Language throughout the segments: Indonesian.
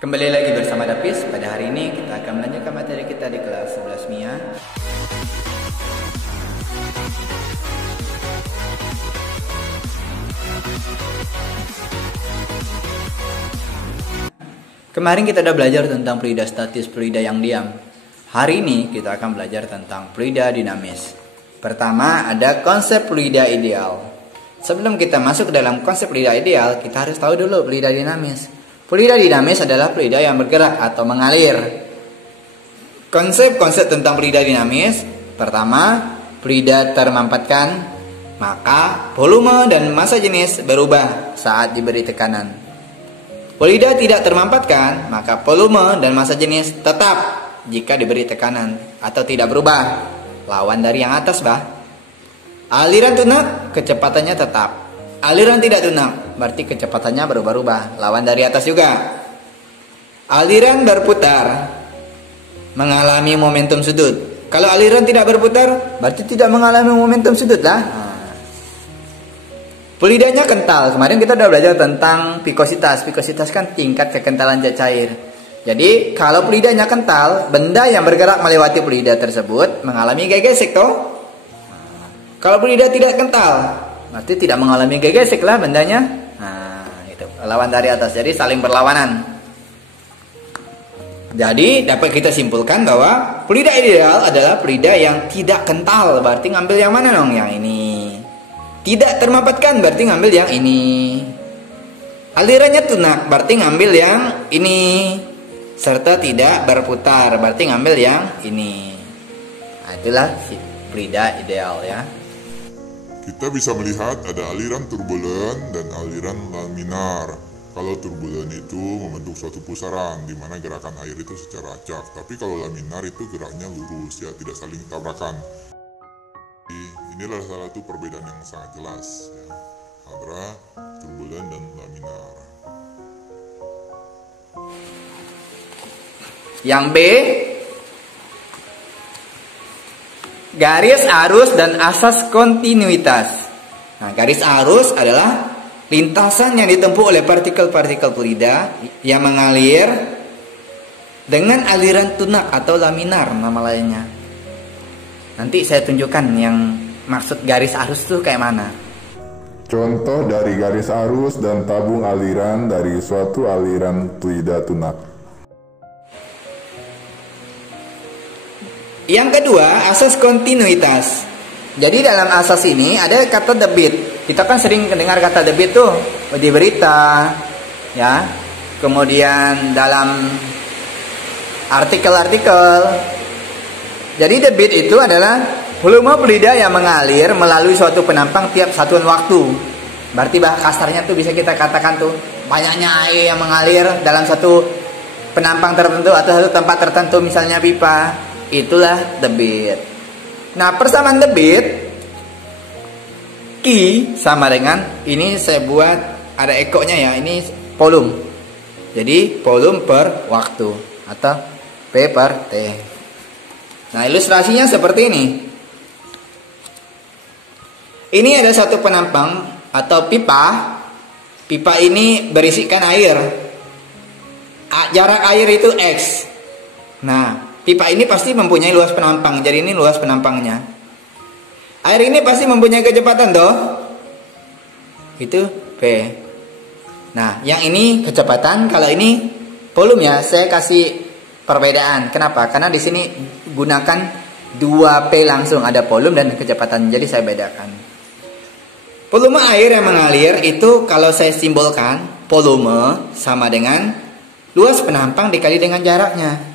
Kembali lagi bersama Dapis. Pada hari ini kita akan melanjutkan materi kita di kelas 11 MIA. Kemarin kita sudah belajar tentang fluida statis, fluida yang diam. Hari ini kita akan belajar tentang fluida dinamis. Pertama ada konsep fluida ideal. Sebelum kita masuk ke dalam konsep fluida ideal, kita harus tahu dulu fluida dinamis. Fluida dinamis adalah fluida yang bergerak atau mengalir. Konsep-konsep tentang fluida dinamis. Pertama, fluida termampatkan, maka volume dan massa jenis berubah saat diberi tekanan. Fluida tidak termampatkan, maka volume dan massa jenis tetap jika diberi tekanan atau tidak berubah. Lawan dari yang atas, Aliran tunak, kecepatannya tetap. Aliran tidak tunak, berarti kecepatannya berubah-ubah. Lawan dari atas juga. Aliran berputar, mengalami momentum sudut. Kalau aliran tidak berputar, berarti tidak mengalami momentum sudut lah. Fluidanya kental. Kemarin kita sudah belajar tentang vikositas. Vikositas kan tingkat kekentalan zat cair. Jadi kalau fluidanya kental, benda yang bergerak melewati fluida tersebut mengalami gegesek toh. Kalau fluida tidak kental, berarti tidak mengalami gegesek lah bendanya. Itu lawan dari atas. Jadi saling berlawanan. Jadi dapat kita simpulkan bahwa fluida ideal adalah fluida yang tidak kental. Berarti ngambil yang mana dong? Yang ini. Tidak termampatkan, berarti ngambil yang ini. Alirannya tunak, berarti ngambil yang ini. Serta tidak berputar, berarti ngambil yang ini. Itulah fluida ideal ya. Kita bisa melihat ada aliran turbulen dan aliran laminar. Kalau turbulen itu membentuk suatu pusaran di mana gerakan air itu secara acak. Tapi kalau laminar itu geraknya lurus, ya tidak saling tabrakan. Inilah salah satu perbedaan yang sangat jelas ya, antara turbulen dan laminar. Yang B, garis arus dan asas kontinuitas. Nah, garis arus adalah lintasan yang ditempuh oleh partikel-partikel fluida yang mengalir dengan aliran tunak atau laminar nama lainnya. Nanti saya tunjukkan yang maksud garis arus itu kayak mana. Contoh dari garis arus dan tabung aliran dari suatu aliran fluida tunak. Yang kedua, asas kontinuitas. Jadi dalam asas ini ada kata debit. Kita kan sering mendengar kata debit tuh di berita, ya. Kemudian dalam artikel-artikel. Jadi debit itu adalah volume fluida yang mengalir melalui suatu penampang tiap satuan waktu. Berarti kasarnya tuh bisa kita katakan tuh banyaknya air yang mengalir dalam satu penampang tertentu atau satu tempat tertentu, misalnya pipa. Itulah debit. Nah, persamaan debit Q sama dengan, ini saya buat ada ekonya ya, ini volume. Jadi volume per waktu atau P per T. Nah, ilustrasinya seperti ini. Ini ada satu penampang atau pipa. Pipa ini berisikan air. Jarak air itu X. Nah, pipa ini pasti mempunyai luas penampang. Jadi ini luas penampangnya. Air ini pasti mempunyai kecepatan toh. Itu P. Nah, yang ini kecepatan, kalau ini volume ya. Saya kasih perbedaan. Kenapa? Karena di sini gunakan 2P langsung, ada volume dan kecepatan. Jadi saya bedakan. Volume air yang mengalir itu kalau saya simbolkan, volume sama dengan luas penampang dikali dengan jaraknya.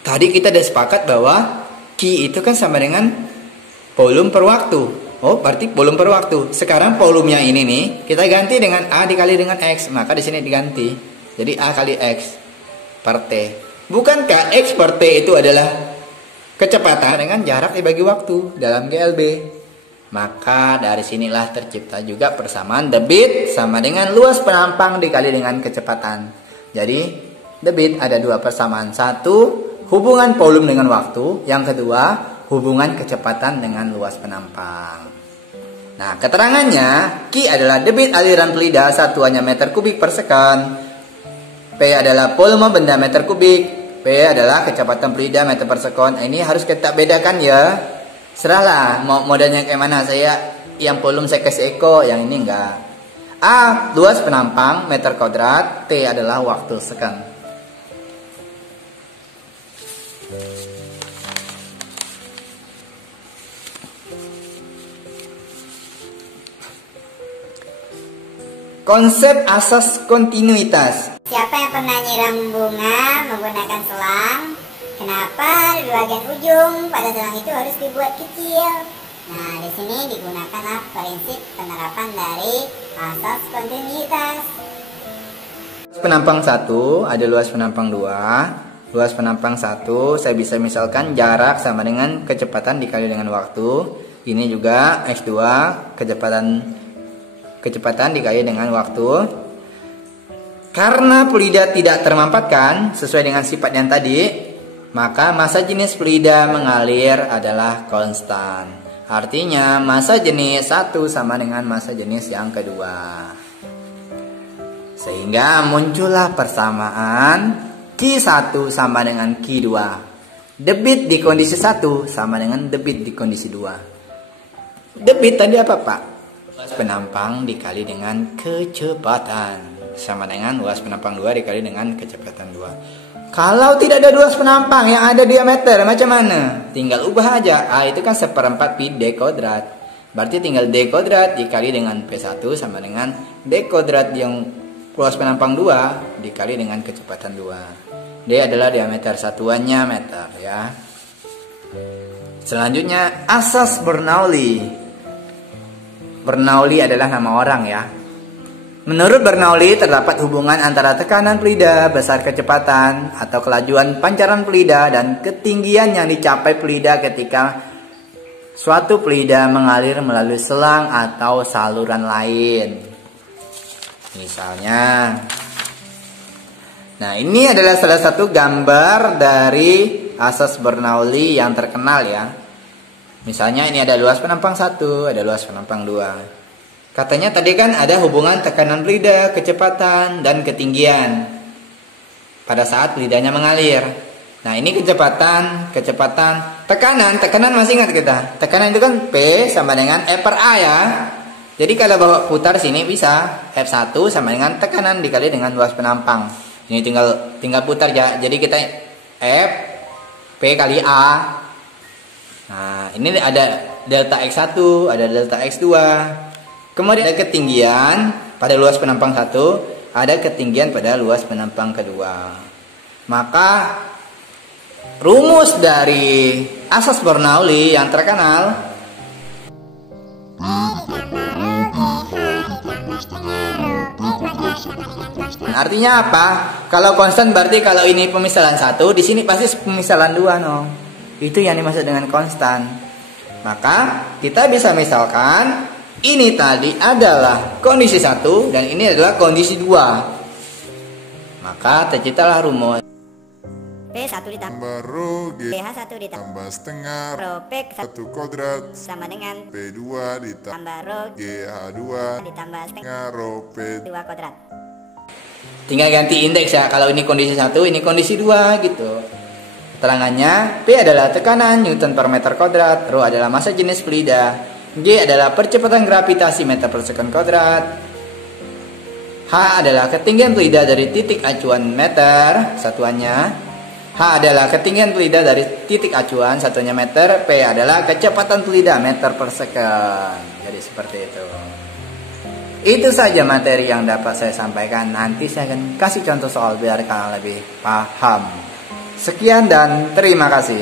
Tadi kita sudah sepakat bahwa Q itu kan sama dengan volume per waktu. Oh, berarti volume per waktu. Sekarang volumenya ini nih, kita ganti dengan A dikali dengan X. Maka di sini diganti. Jadi A kali X per T. Bukankah X per T itu adalah kecepatan dengan jarak dibagi waktu dalam GLB? Maka dari sinilah tercipta juga persamaan debit sama dengan luas penampang dikali dengan kecepatan. Jadi debit ada dua persamaan. Satu, hubungan volume dengan waktu. Yang kedua, hubungan kecepatan dengan luas penampang. Nah, keterangannya, Q adalah debit aliran fluida, satuannya meter kubik per second. P adalah volume benda meter kubik, P adalah kecepatan fluida meter per sekon. Ini harus kita bedakan ya. Serahlah mau modelnya kayak mana. Saya yang volume saya kasih eko, yang ini enggak. A luas penampang meter kuadrat, T adalah waktu sekon. Konsep asas kontinuitas. Siapa yang pernah nyiram bunga menggunakan selang? Kenapa di bagian ujung pada selang itu harus dibuat kecil? Nah, di sini digunakan prinsip penerapan dari asas kontinuitas. Penampang 1 ada luas penampang 2. Luas penampang 1 saya bisa misalkan jarak sama dengan kecepatan dikali dengan waktu. Ini juga X2 kecepatan dikali dengan waktu. Karena fluida tidak termampatkan sesuai dengan sifat yang tadi, maka massa jenis fluida mengalir adalah konstan. Artinya massa jenis 1 sama dengan massa jenis yang kedua. Sehingga muncullah persamaan Q1 sama dengan Q2. Debit di kondisi 1 sama dengan debit di kondisi 2. Debit tadi apa Pak? Luas penampang dikali dengan kecepatan sama dengan luas penampang 2 dikali dengan kecepatan 2. Kalau tidak ada luas penampang yang ada diameter macam mana? Tinggal ubah aja. A itu kan 1/4 pi d kuadrat. Berarti tinggal d kuadrat dikali dengan P1 sama dengan d kuadrat yang luas penampang 2 dikali dengan kecepatan 2. D adalah diameter, satuannya meter ya. Selanjutnya asas Bernoulli. Bernoulli adalah nama orang ya. Menurut Bernoulli terdapat hubungan antara tekanan fluida, besar kecepatan atau kelajuan pancaran fluida dan ketinggian yang dicapai fluida ketika suatu fluida mengalir melalui selang atau saluran lain. Misalnya, nah ini adalah salah satu gambar dari asas Bernoulli yang terkenal ya. Misalnya ini ada luas penampang 1, ada luas penampang 2. Katanya tadi kan ada hubungan tekanan fluida, kecepatan, dan ketinggian pada saat fluidanya mengalir. Nah ini kecepatan, tekanan masih ingat kita. Tekanan itu kan P sama dengan E per A ya. Jadi kalau bawa putar sini bisa F1 sama dengan tekanan dikali dengan luas penampang. Ini tinggal putar ya. Jadi kita F P kali A. Nah ini ada delta X1, ada delta X2. Kemudian ada ketinggian pada luas penampang 1, ada ketinggian pada luas penampang kedua. Maka rumus dari asas Bernoulli yang terkenal artinya apa? Kalau konstan berarti kalau ini pemisalan 1, di sini pasti pemisalan 2 no. Itu yang dimaksud dengan konstan. Maka kita bisa misalkan ini tadi adalah kondisi 1 dan ini adalah kondisi 2. Maka terciptalah rumus P1 ditambah Rho G PH1 ditambah tambah setengah Rho P1 kuadrat sama dengan P2 ditambah tambah Rho GH2 ditambah setengah setengah Rho P2 kuadrat. tinggal ganti indeks ya. Kalau ini kondisi 1, ini kondisi 2 gitu. Keterangannya, P adalah tekanan Newton per meter kuadrat, Rho adalah massa jenis fluida, G adalah percepatan gravitasi meter per sekon kuadrat, H adalah ketinggian fluida dari titik acuan meter, satuannya, H adalah ketinggian fluida dari titik acuan, satuannya meter, P adalah kecepatan fluida meter per sekon. Jadi seperti itu. Itu saja materi yang dapat saya sampaikan. Nanti saya akan kasih contoh soal biar kalian lebih paham. Sekian dan terima kasih.